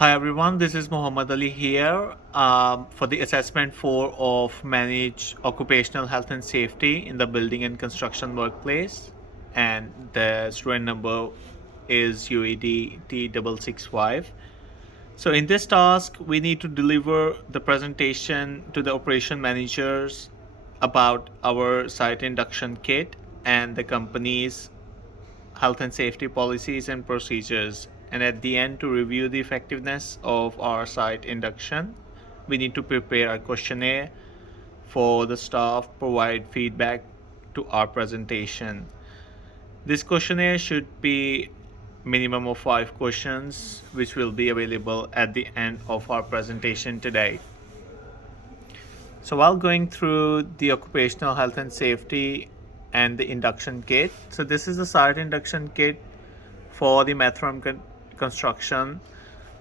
Hi everyone, this is Muhammad Ali here for the assessment 4 of Manage Occupational Health and Safety in the Building and Construction Workplace. And the student number is UED T665. So in this task, we need to deliver the presentation to the operation managers about our site induction kit and the company's health and safety policies and procedures. And at the end, to review the effectiveness of our site induction, we need to prepare a questionnaire for the staff, provide feedback to our presentation. This questionnaire should be minimum of 5 questions, which will be available at the end of our presentation today. So while going through the occupational health and safety and the induction kit, so this is the site induction kit for the Mathram construction.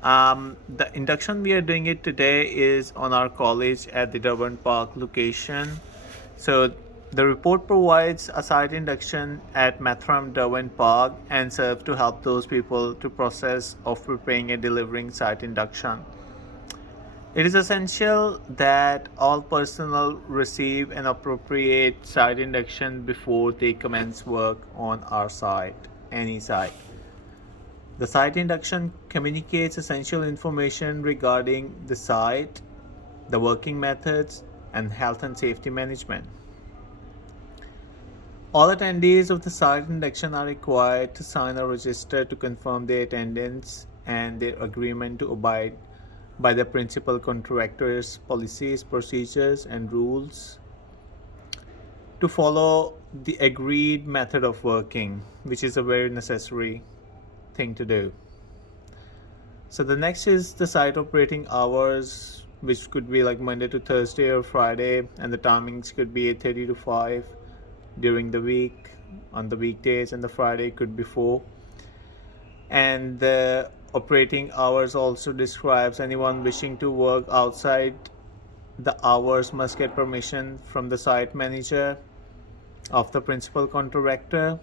The induction we are doing it today is on our college at the Durban Park location. So the report provides a site induction at Mathram Durban Park and serves to help those people to process of preparing and delivering site induction. It is essential that all personnel receive an appropriate site induction before they commence work on our site, any site. The site induction communicates essential information regarding the site, the working methods, and health and safety management. All attendees of the site induction are required to sign a register to confirm their attendance and their agreement to abide by the principal contractor's policies, procedures, and rules to follow the agreed method of working, which is a very necessary thing to do. So the next is the site operating hours, which could be like Monday to Thursday or Friday, and the timings could be 8:30 to 5 during the week. On the weekdays and the Friday could be 4. And the operating hours also describes anyone wishing to work outside the hours must get permission from the site manager of the principal contractor.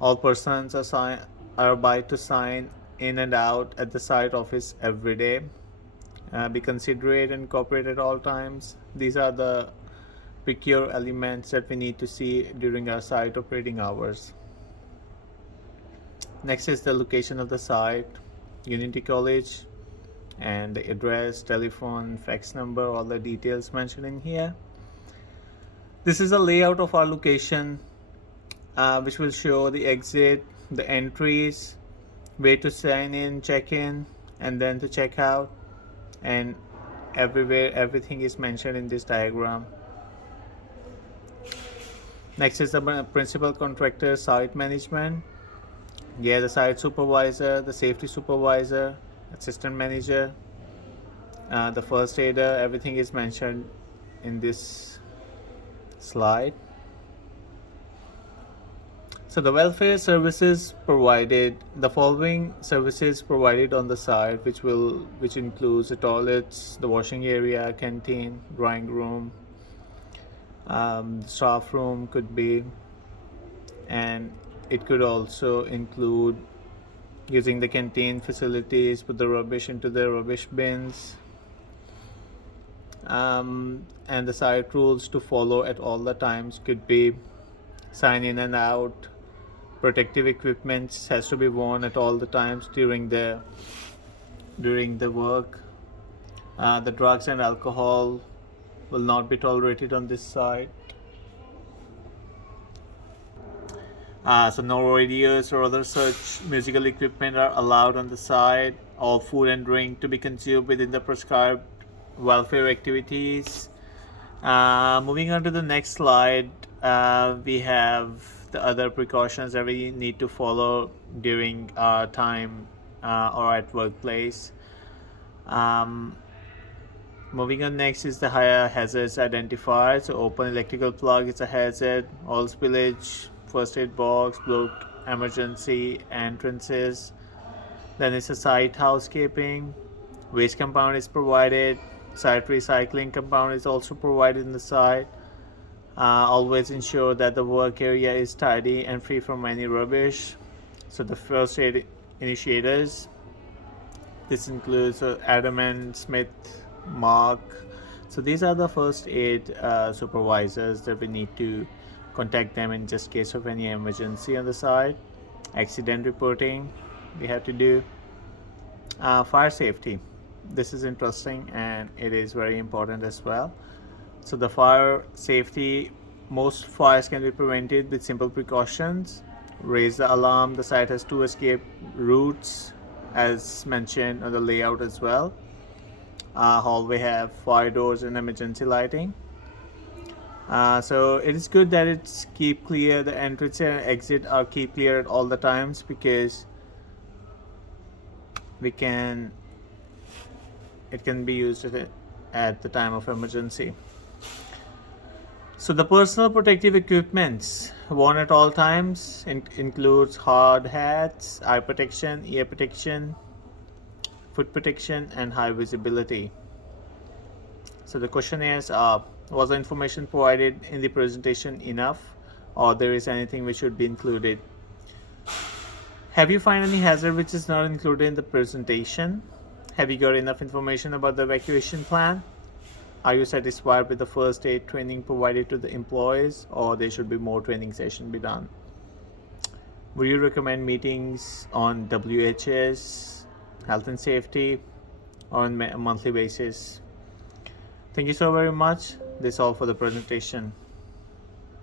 All persons are obliged to sign in and out at the site office every day. Be considerate and cooperate at all times. These are the peculiar elements that we need to see during our site operating hours. Next is the location of the site, Unity College, and the address, telephone, fax number, all the details mentioned in here. This is a layout of our location, which will show the exit, the entries, way to sign in, check in, and then to check out, and everywhere everything is mentioned in this diagram. Next is the principal contractor site management. Yeah, the site supervisor, the safety supervisor, assistant manager, the first aider, everything is mentioned in this slide. So the welfare services provided, the following services provided on the site, which includes the toilets, the washing area, canteen, drawing room, staff room could be, and it could also include using the canteen facilities, put the rubbish into the rubbish bins, and the site rules to follow at all the times could be sign in and out. Protective equipment has to be worn at all the times during the work. The drugs and alcohol will not be tolerated on this site. So no radios or other such musical equipment are allowed on the site. All food and drink to be consumed within the prescribed welfare activities. Moving on to the next slide, we have the other precautions that we need to follow during our time or at workplace. Moving on, next is the higher hazards identified. So open electrical plug is a hazard, all spillage, first aid box, blocked emergency entrances. Then it's a site housekeeping, waste compound is provided, site recycling compound is also provided in the site. Always ensure that the work area is tidy and free from any rubbish. So the first aid initiators, This includes Adam and Smith, Mark. So these are the first aid supervisors that we need to contact them in just case of any emergency on the side. Accident reporting we have to do. Fire safety. This is interesting and it is very important as well. So the fire safety, most fires can be prevented with simple precautions. Raise the alarm. The site has 2 escape routes as mentioned on the layout as well. Hallway have fire doors and emergency lighting. So it is good that it's keep clear. The entrance and exit are keep clear at all the times because it can be used at the time of emergency. So the personal protective equipments worn at all times includes hard hats, eye protection, ear protection, foot protection, and high visibility. So the question is, was the information provided in the presentation enough, or there is anything which should be included? Have you found any hazard which is not included in the presentation? Have you got enough information about the evacuation plan? Are you satisfied with the first aid training provided to the employees, or there should be more training session be done? Would you recommend meetings on WHS, health and safety, on a monthly basis? Thank you so very much. This is all for the presentation.